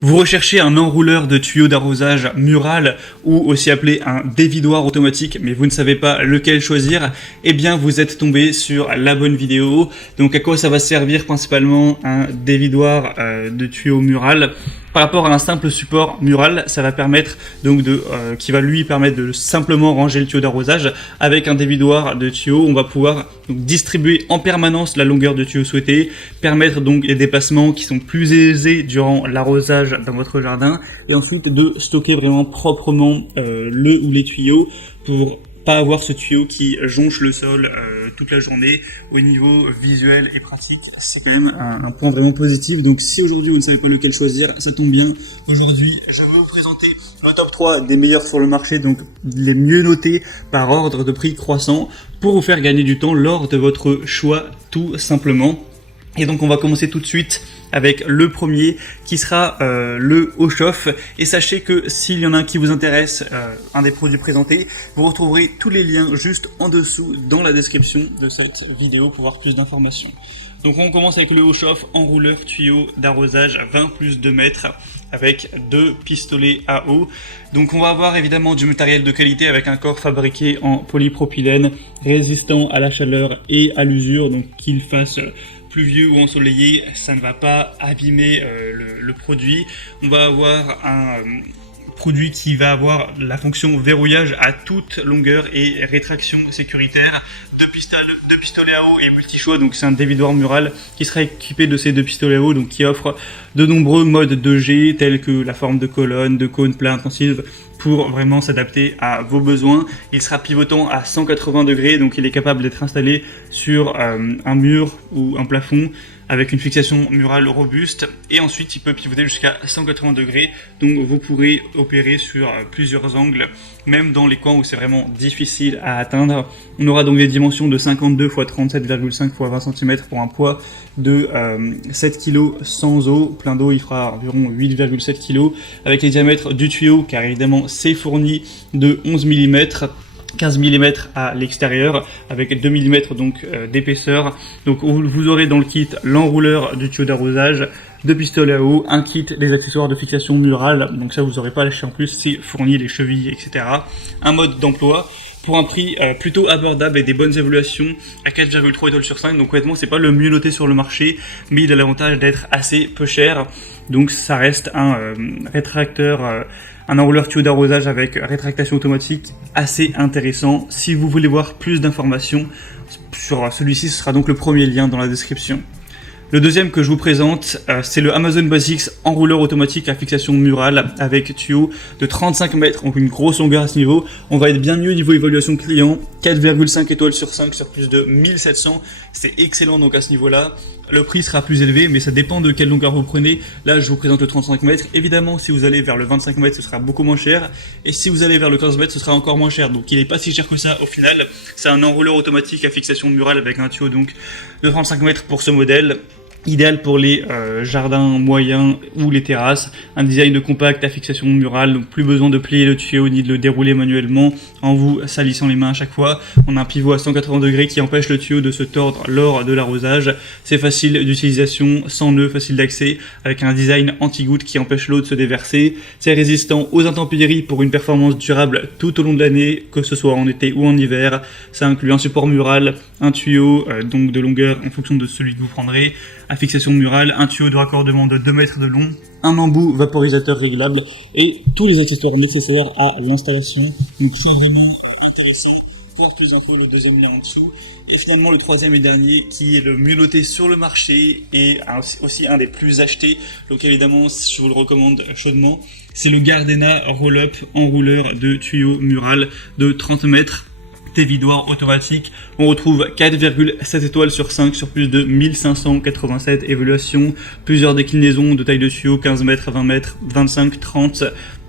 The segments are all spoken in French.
Vous recherchez un enrouleur de tuyaux d'arrosage mural ou aussi appelé un dévidoir automatique, mais vous ne savez pas lequel choisir, eh bien vous êtes tombé sur la bonne vidéo. Donc à quoi ça va servir principalement un dévidoir de tuyaux mural? Par rapport à un simple support mural, ça va permettre donc qui va lui permettre de simplement ranger le tuyau d'arrosage. Avec un dévidoir de tuyaux, on va pouvoir donc distribuer en permanence la longueur de tuyau souhaitée, permettre donc des déplacements qui sont plus aisés durant l'arrosage dans votre jardin, et ensuite de stocker vraiment proprement le ou les tuyaux pour pas avoir ce tuyau qui jonche le sol toute la journée. Au niveau visuel et pratique, c'est quand même un point vraiment positif. Donc si aujourd'hui vous ne savez pas lequel choisir, ça tombe bien. Aujourd'hui, je vais vous présenter le top 3 des meilleurs sur le marché, donc les mieux notés par ordre de prix croissant, pour vous faire gagner du temps lors de votre choix tout simplement. Et donc on va commencer tout de suite avec le premier qui sera le haut chauffe, et sachez que s'il y en a un qui vous intéresse, un des produits présentés, vous retrouverez tous les liens juste en dessous dans la description de cette vidéo pour voir plus d'informations. Donc on commence avec le haut chauffe enrouleur tuyau d'arrosage 20 plus 2 mètres avec deux pistolets à eau. Donc on va avoir évidemment du matériel de qualité avec un corps fabriqué en polypropylène résistant à la chaleur et à l'usure, donc qu'il fasse pluvieux ou ensoleillé, ça ne va pas abîmer le produit. On va avoir un produit qui va avoir la fonction verrouillage à toute longueur et rétraction sécuritaire, deux pistolets à eau et multi-choix. Donc c'est un dévidoir mural qui sera équipé de ces deux pistolets à eau, donc qui offre de nombreux modes de jet tels que la forme de colonne, de cône, plat, intensive, pour vraiment s'adapter à vos besoins. Il sera pivotant à 180 degrés, donc il est capable d'être installé sur un mur ou un plafond avec une fixation murale robuste, et ensuite il peut pivoter jusqu'à 180 degrés, donc vous pourrez opérer sur plusieurs angles, même dans les coins où c'est vraiment difficile à atteindre. On aura donc des dimensions de 52 x 37,5 x 20 cm pour un poids de 7 kg sans eau. Plein d'eau il fera environ 8,7 kg, avec les diamètres du tuyau, car évidemment c'est fourni, de 11 mm, 15 mm à l'extérieur, avec 2 mm donc d'épaisseur. Donc vous aurez dans le kit l'enrouleur du tuyau d'arrosage, deux pistolets à eau, un kit des accessoires de fixation murale, donc ça vous n'aurez pas lâché en plus, c'est fourni, les chevilles, etc. Un mode d'emploi pour un prix plutôt abordable et des bonnes évaluations à 4,3 étoiles sur 5. Donc honnêtement c'est pas le mieux noté sur le marché, mais il a l'avantage d'être assez peu cher. Donc ça reste un rétracteur, un enrouleur tuyau d'arrosage avec rétractation automatique assez intéressant. Si vous voulez voir plus d'informations sur celui-ci, ce sera donc le premier lien dans la description. Le deuxième que je vous présente, c'est le Amazon Basics enrouleur automatique à fixation murale avec tuyau de 35 mètres, donc une grosse longueur à ce niveau. On va être bien mieux niveau évaluation client, 4,5 étoiles sur 5 sur plus de 1700, c'est excellent donc à ce niveau-là. Le prix sera plus élevé, mais ça dépend de quelle longueur vous prenez. Là, je vous présente le 35 mètres. Évidemment, si vous allez vers le 25 mètres, ce sera beaucoup moins cher. Et si vous allez vers le 15 mètres, ce sera encore moins cher. Donc, il n'est pas si cher que ça au final. C'est un enrouleur automatique à fixation murale avec un tuyau donc de 35 mètres pour ce modèle. Idéal pour les jardins moyens ou les terrasses. Un design de compact à fixation murale, donc plus besoin de plier le tuyau ni de le dérouler manuellement en vous salissant les mains à chaque fois. On a un pivot à 180 degrés qui empêche le tuyau de se tordre lors de l'arrosage. C'est facile d'utilisation, sans nœud, facile d'accès, avec un design anti-goutte qui empêche l'eau de se déverser. C'est résistant aux intempéries pour une performance durable tout au long de l'année, que ce soit en été ou en hiver. Ça inclut un support mural, un tuyau donc de longueur en fonction de celui que vous prendrez, à fixation murale, un tuyau de raccordement de 2 mètres de long, un embout vaporisateur réglable et tous les accessoires nécessaires à l'installation. Donc c'est vraiment intéressant. Pour avoir plus d'infos, le deuxième lien en dessous. Et finalement le troisième et dernier qui est le mieux noté sur le marché et aussi un des plus achetés, donc évidemment je vous le recommande chaudement, c'est le Gardena Roll-Up enrouleur de tuyau mural de 30 mètres. Dévidoir automatique. On retrouve 4,7 étoiles sur 5 sur plus de 1587 évaluations, plusieurs déclinaisons de taille de tuyau, 15 mètres, 20 mètres, 25, 30,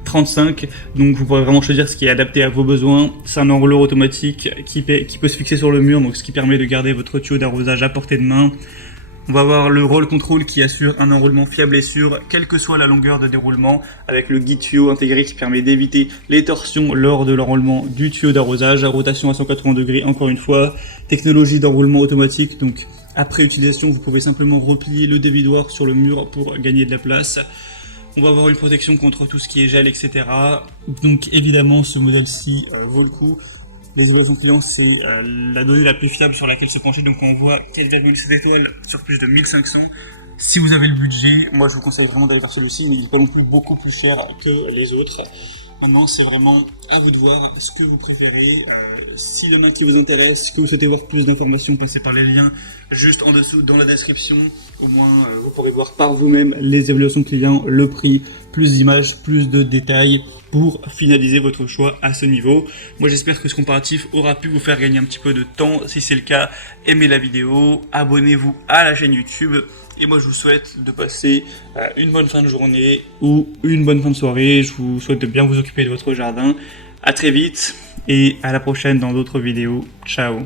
35, donc vous pourrez vraiment choisir ce qui est adapté à vos besoins. C'est un enrouleur automatique qui peut se fixer sur le mur, donc ce qui permet de garder votre tuyau d'arrosage à portée de main. On va avoir le roll control qui assure un enroulement fiable et sûr, quelle que soit la longueur de déroulement, avec le guide tuyau intégré qui permet d'éviter les torsions lors de l'enroulement du tuyau d'arrosage, rotation à 180 degrés encore une fois, technologie d'enroulement automatique, donc après utilisation vous pouvez simplement replier le dévidoir sur le mur pour gagner de la place. On va avoir une protection contre tout ce qui est gel, etc. Donc évidemment, ce modèle-ci vaut le coup. Les évaluations clients, c'est la donnée la plus fiable sur laquelle se pencher. Donc on voit 4,7 étoiles sur plus de 1500. Si vous avez le budget, moi je vous conseille vraiment d'aller vers celui-ci, mais il n'est pas non plus beaucoup plus cher que les autres. Maintenant, c'est vraiment à vous de voir ce que vous préférez. S'il y en a qui vous intéresse, que vous souhaitez voir plus d'informations, passez par les liens juste en dessous dans la description. Au moins, vous pourrez voir par vous-même les évaluations clients, le prix, plus d'images, plus de détails pour finaliser votre choix à ce niveau. Moi, j'espère que ce comparatif aura pu vous faire gagner un petit peu de temps. Si c'est le cas, aimez la vidéo, abonnez-vous à la chaîne YouTube. Et moi, je vous souhaite de passer une bonne fin de journée ou une bonne fin de soirée. Je vous souhaite de bien vous occuper de votre jardin. À très vite et à la prochaine dans d'autres vidéos. Ciao.